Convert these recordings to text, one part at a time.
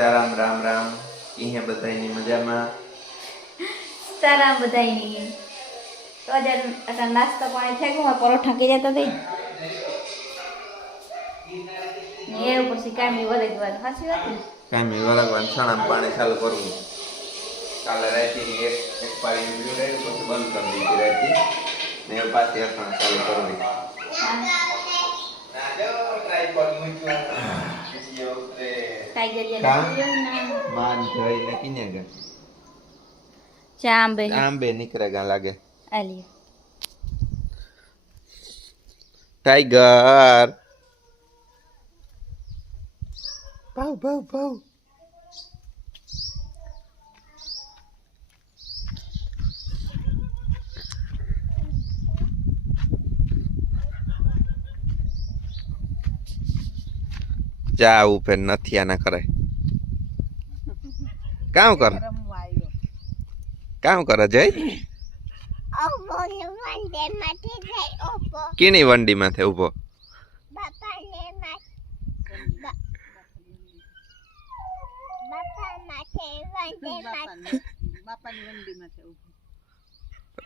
સીતારામ રામ રામ. અહીંયા બધાની મજામાં. સારા બધાની તો આજે અત્યારે નાસ્તો પાણી થઈ ગયો પરોઠા કરી જતા હતી એ પછી કામી વધે જવાનું સાચી વાત ને? કાંઈ વરાગવાન છણામાં પાણી ચાલુ કરવું. કાલે રાતની એક એક પાણી પીવું રહ્યું પછી બંધ કરી દીધી રાતે ને પાછી અસણ ચાલુ કરવી. ટાઈગર કામ? માન જોઈને કિને ગા ચા આંબે આંબે નીકળેગા લાગે આલી ટાઈગર ભાવ ભાવ ભાવ જા ઉપર નથી આના કરે કામ કરે. કામ કરે જય. કીની વંડી માથે ઊભો.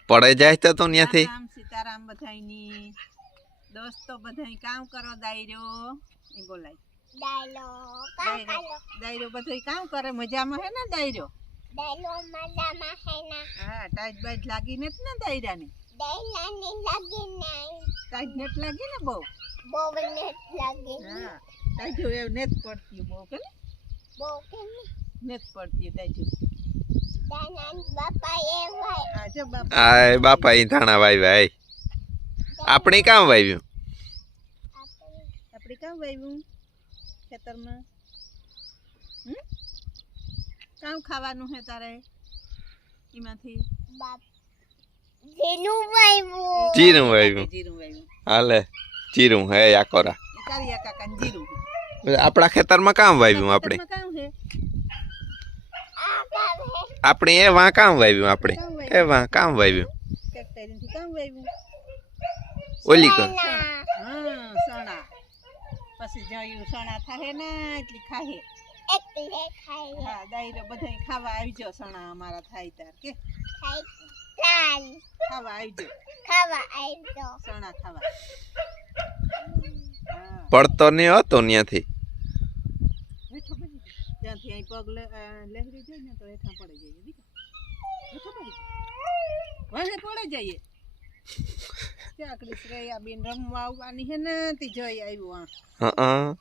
પડે જાય તો તું ત્યાંથી રામ સીતારામ બધાયની. દોસ્તો બધાય કામ કરો દાયરો. એ બોલાય. દાયરો દાયરો બધોય કામ કરે? મજામાં હે ને દાયરો હા ટાઈટ બાઈટ લાગી ને ને દાયરાને ટાઈટ નેટ લાગી ને બહુ? હા ટાઈટ એ નેત પડતી બહુ કે ને? નેત પડતી ટાઈટ હા જો બાપા. એ બાપા ઈ ધાણા વાવ્યા એ આપણે કામ વાવ્યું આપણે કામ વાવ્યું ખેતરમાં? કામ ખાવાનું હે તારે એમાંથી? જીરું વાવ્યું જીરું વાવ્યું હાલે જીરું હે આકોરા એ કાળિયા જીરું. આપણા ખેતરમાં કામ વાવ્યું આપણે? ખેતરમાં કામ હે? આપણે એ વાં કામ વાવ્યું આપણે. એ વાં કામ વાવ્યું ટ્રેક્ટરથી કામ વાવ્યું ઓલી કર હા સણા પછી જોયું સણા થાય ને એટલી ખાહે. હા દાયરો બધાય ખાવા આવજો સણા અમારા થાય તાર કે? ખાવા આવજો. સણા ખાવા. હા. પડતો નહીં હતો ત્યાંથી હેઠો ત્યાંથી અહીં પગ લહેરી જાય ને તો હેઠા પડે જઈએ દીકરા પડે જઈએ. ચાકડી શ્રેયાબેન રમવા આવવાની હે ને તે જોઈ આવ્યું હં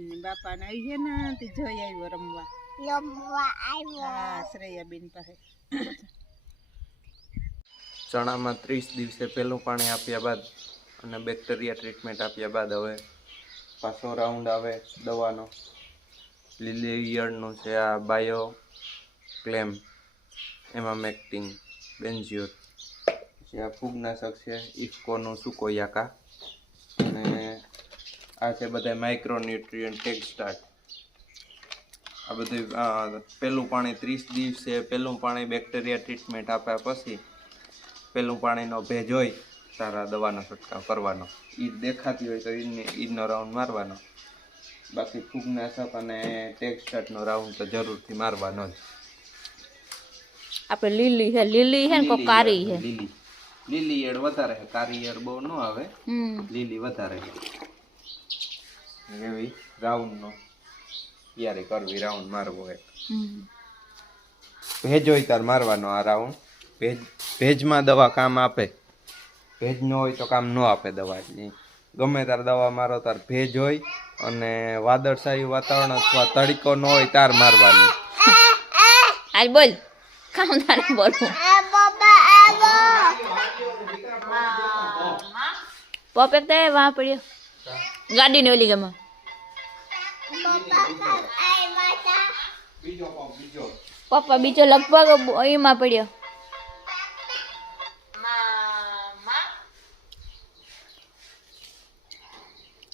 ની બાપા ને આવી છે ને તે જોઈ આવ્યો રમવા. હા શ્રેયાબેન પાસે. ચણામાં ત્રીસ દિવસે પહેલું પાણી આપ્યા બાદ અને બેક્ટેરિયા ટ્રીટમેન્ટ આપ્યા બાદ હવે પાછો રાઉન્ડ આવે દવાનો. લીલી ઈયળનું છે આ બાયો ક્લેમ એમાં મેક્ટિંગ બેન્ઝિયોર પછી આ ફૂગનાશક છે ઇફકોનું સુકોયાકા. અને આ છે બધા માઇક્રોન્યુટ્રિયન ટેક સ્ટાર્ટ આ બધું પહેલું પાણી ત્રીસ દિવસે પહેલું પાણી બેક્ટેરિયા ટ્રીટમેન્ટ આપ્યા પછી પહેલું પાણીનો ભેજ હોય સારા દવાનો છંટકાવ કરવાનો. એ દેખાતી હોય તો ઈદની ઈજનો રાઉન્ડ મારવાનો. બાકી ફૂગનાશક અને ટેક્સટાર્ટનો રાઉન્ડ તો જરૂરથી મારવાનો જ. આપણે લીલી છે લીલી છે ને કોઈ કારી છે? લીલી. લીલી એડ વધારે કારી એડ બહુ ન આવે. લીલી વધારે એવી રાઉન્ડનો ત્યારે કરવી રાઉન્ડ મારવો એક ભેજ હોય તાર મારવાનો આ રાઉન્ડ. ભેજ ભેજમાં દવા કામ આપે. ભેજ ન હોય તો કામ ન આપે દવા એટલી. ગમે તાર દવા મારો તાર ભેજ હોય અને વાદળશાહી વાતાવરણ અથવા તડકો ન હોય તાર મારવાની. આજ બોલ. કામ તારે બોલવું. પપ એક તો વા પડ્યો. ગાડી ને ઓલી ગમે. પપ્પા બીજો લગભગ એમાં પડ્યો.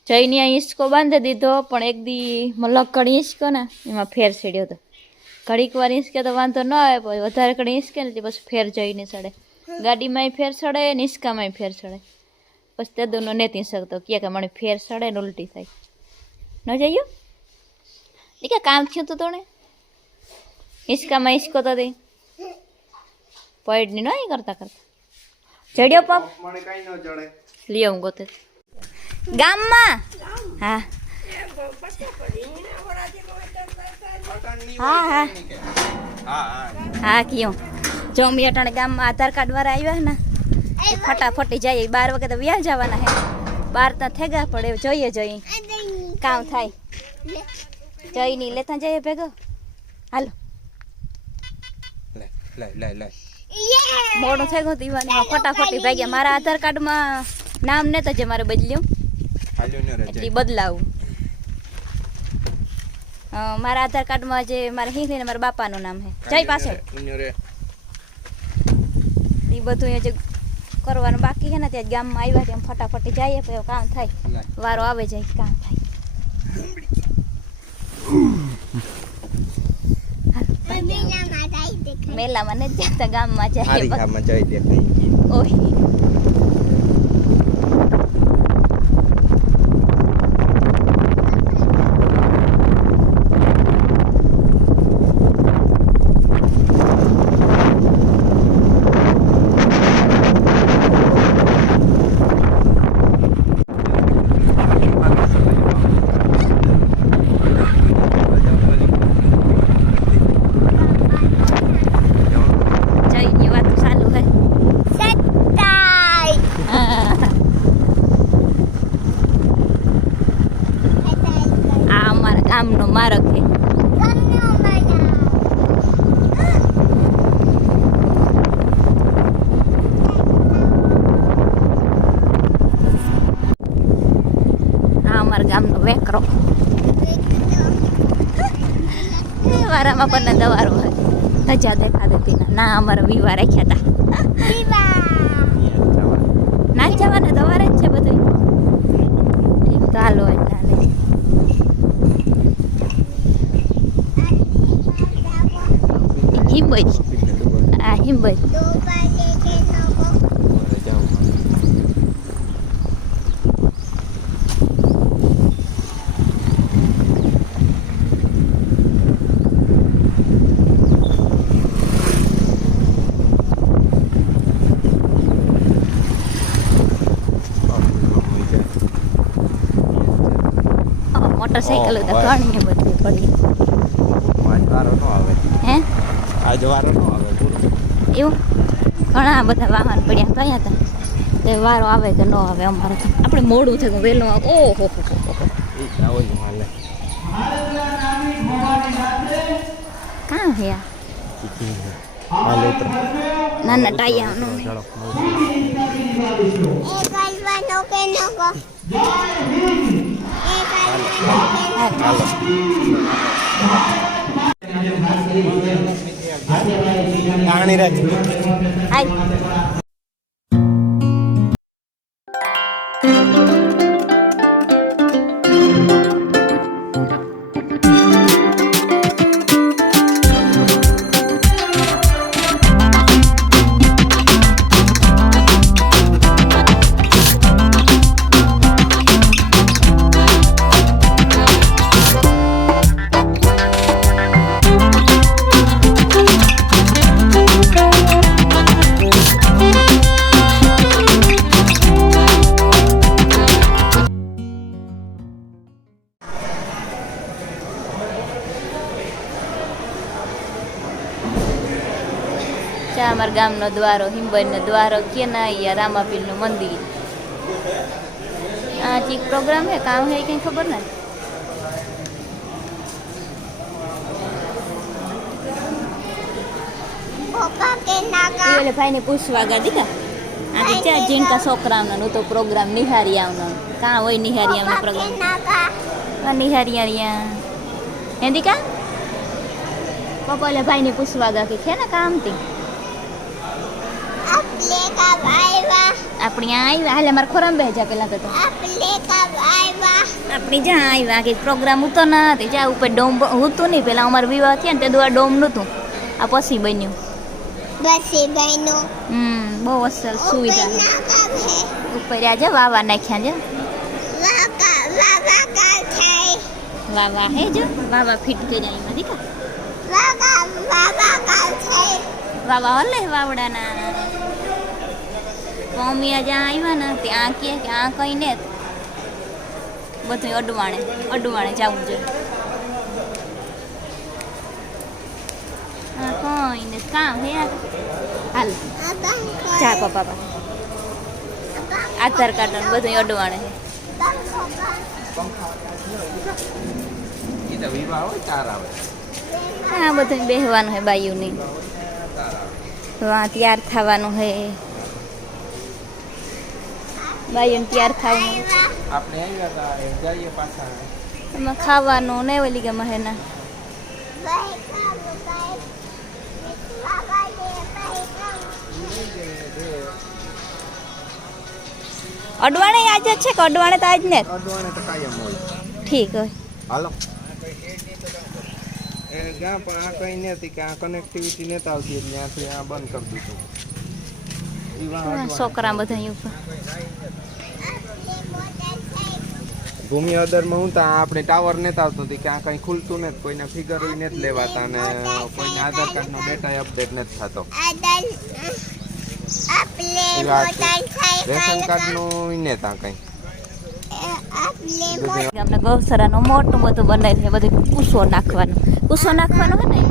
જઈને આ હિંચકો બાંધી દીધો, પણ એક દી મલક ઘડી હિંચકો ને, એમાં ફેર છેડ્યો હતો. ઘડીક વાર હિંચકે તો વાંધો ન આવે વધારે કડી હિંચકે ને બસ ફેર જઈને સડે ગાડીમાંય ફેર સડે ને ફેર ચડે. પછી તે દોનો નથી શકતો કે કે મને ફેર સડે ને ઉલટી થાય. ન જઈયો? એ કે કામ થયું તું તને? હિસકામાં હિસકો તો દે પૈડની નો એ કરતા કરતા. ચડ્યો પપ? મને કઈ ન જડે લઈ હું ગોતે. ગામમાં? હા. હા હા. હા કયો જો અમે અટાણે ગામમાં આધાર કાર્ડ વાળા આવ્યા ને ફટાફટી જઈએ બાર વાગે તો વ્યા જવાના હે. બાર ત્યાં થેગા પડે જોઈએ જઈ કામ થાય. જઈ નહીં લેતા જઈએ ભેગો. હાલો. મોડું થઈ ગયું દીવાની ફટાફટી ભાગ્યા. મારા આધાર કાર્ડમાં નામ ને તો જે મારે બદલ્યું. એટલી બદલાવું. મારા આધાર કાર્ડમાં જે મારા હિંગ ને મારા બાપાનું નામ છે જય પાસે એ બધું જે કરવાનું બાકી છે ને ત્યાં ગામમાં આવ્યા ત્યાં ફટાફટી જઈએ પછી કામ થાય. વારો આવે જાય કામ થાય. મેલામાં નથી જતા ગામમાં જાય હારી બસ. ખામાં જઈ દેખાઈ ગઈ ઓય જઈની વાત ચાલુ હે હા. આ ગામનો માર્ગ છે. ગામનો વેકરો. વારામાં પણ દવારો હોય. ધજા દેખા દેતી. ના, અમારા વિવા રાખ્યા હતા ના જવાના દવારે જ છે બધું ઠીક તો હાલો એટલા લે હિંબજ આ હિંબજ મોટરસાઇકલ તો ઓહ, ઘણી બધી પડી આજ વારો ન આવે હે વારો ન આવે એવું? ઘણા બધા વાહન પડ્યા ગયા હતા તે. વારો આવે કે ન આવે અમારે તો. આપણે મોડું થયું વહેલું આવે ઓહો હો હો હો. ઈ આવો જ માલે. કાં હે ઝડપ હાલો પાણી રાખ હાય. ચા અમારા ગામનો દ્વારો હિંબરનો દ્વારો કે ના અહીંયા રામાપીરનું મંદિર. આ ચીક પ્રોગ્રામ હે કામ હે કંઈ ખબર નથી એ ભાઈને પૂછવા ગયા દીધા આજે ચા જીનકા છોકરાઓનો તો પ્રોગ્રામ નિહારી આવનો. કાં હોય નિહારી આવનો પ્રોગ્રામ? નિહારી આવ્યા હેંદી કા? પપ્પા ભાઈ ભાઈને પૂછવા ગયા કે છે ને કામથી આપણી આ આવ્યા હાલે મારે ખોરામ બેજા પેલા તો તો. આપણી જ્યાં આવ્યા કે પ્રોગ્રામ ઉતો ના હતી જ્યાં ઉપર ડોમ હતું નહીં પેલા અમારે વિવાહ થયા ને તે દુઆ ડોમ નહોતું આ પછી બન્યું હમ બહુ અસર સુવિધા ઉપર આજે વાવા નાખ્યા છે વાહ વાહ હે જો વાહ વાહ ફિટ કરી એમાં દીકા વાહ વાહ હલે વાવડાના મમ્મી જ્યાં આવ્યા ને ત્યાં કહે કે આ કઈ ને બધું અડવાણે અડવાણે જવું જોઈએ. હા કઈ ને કામ હે આ? હાલ. જા પપ્પા પા આધાર કાર્ડ ને બધું અડવાણે. હે એ તો વિવાહ હોય ચાર આવે. હા બધું બેહવાનું હે બાયુની. વાં તૈયાર થવાનું હે. બાયુને તૈયાર ખાવું આપણે આવ્યા હતા એમ જઈએ પાછા. એમાં ખાવાનું ને ઓલી ગમે હે ના અડવાણે આજ જ છે કે અડવાણે તો આજ ને? અડવાણે તો કાયમ હોય. ઠીક હોય. હાલો. એ પણ આ કઈ નથી કે આ કનેક્ટિવિટી નતા આવતી ત્યાંથી આ બંધ કરી દીધું. છોકરા બધા ઉપર. ભૂમિ અદરમાં હું તા આપણે ટાવર નેતા આવતો હતી કે આ કંઈ ખુલતું નથી કોઈના ફિગર નથી લેવાતા અને કોઈના આધાર કાર્ડનો ડેટા અપડેટ નથી થતો. એ વાત રેશન કાર્ડનું ને ત્યાં કંઈ. આપણે ગામના ગૌસરાનું મોટું બધું બનાવી છે બધું કુસો નાખવાનું. કુસો નાખવાનો હોય ને એ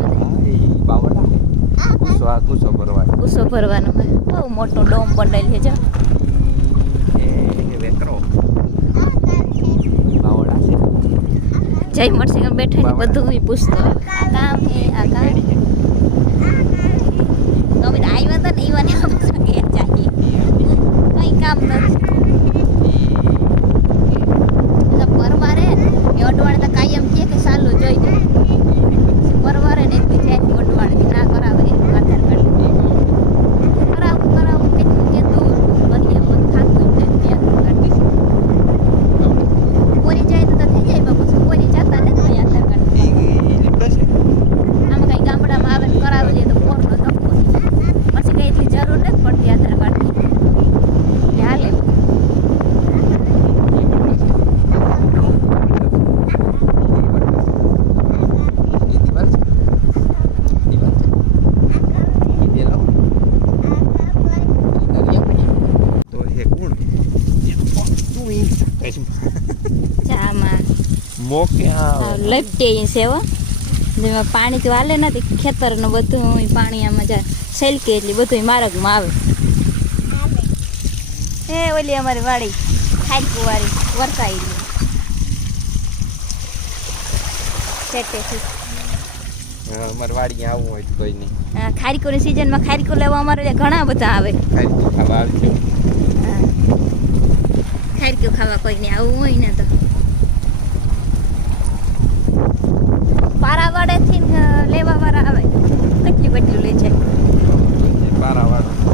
બધું? કુસો આ કુસો ભરવા કૂસો ભરવાનો બહુ મોટો ડોમ બનાવેલ છે જો. એ વેકરો બાવળા છે જય મળશે બેઠા ને બધું હું પૂછતો. આ કામ હે આ કામ? તો આવ્યા હતા ને આમ કે ચાહીએ કઈ કામ નથી તો પરવારે એ અડવાણે તો કાયમ કહે કે સાલું જોઈ દે પરવારે ને એક ત્યાંથી અડવાણે થી ના કરાવે આધાર કાર્ડ કરાવું કરાવું કે કે દૂર કરીએ પણ થાતું જ નથી આધાર કાર્ડ કોરી જાય તો તો થઈ જાય પણ પછી કોરી જતા ને તો આધાર કાર્ડ ઈ- ઈ લીમડો છે આમાં કઈ ગામડામાં આવે ને કરાવી દે તો કોરનો ધક્કો પછી કઈ એટલી જરૂર નથી પડતી આધાર કાર્ડની એટલે હાલે ઈ દિવાલ છે દિવાલ છે ઈ દેલો ઈ દરિયા તો હે કોણ તું ઈ ચામાં મોકે લપટે છે હો જેમાં પાણી તો હાલે નથી ખેતરનું બધું પાણી આમાં જાય સેલકે એટલી બધું માર્ગમાં આવે. એ ઓલી અમારી વાડી ખાડકુ વાળી વરસાઈ સેટેથી અમારે વાડી આવવું હોય તો કોઈ નહીં. હા, સિઝનમાં ખારીકુ લેવા અમારે ઘણા બધા આવે. ખાવા આવજો. ખારીકુ ખાવા કોઈને આવવું હોય ને તો. લેવા વાળા આવે. કેટલું કેટલું લે છે? પારાવાળા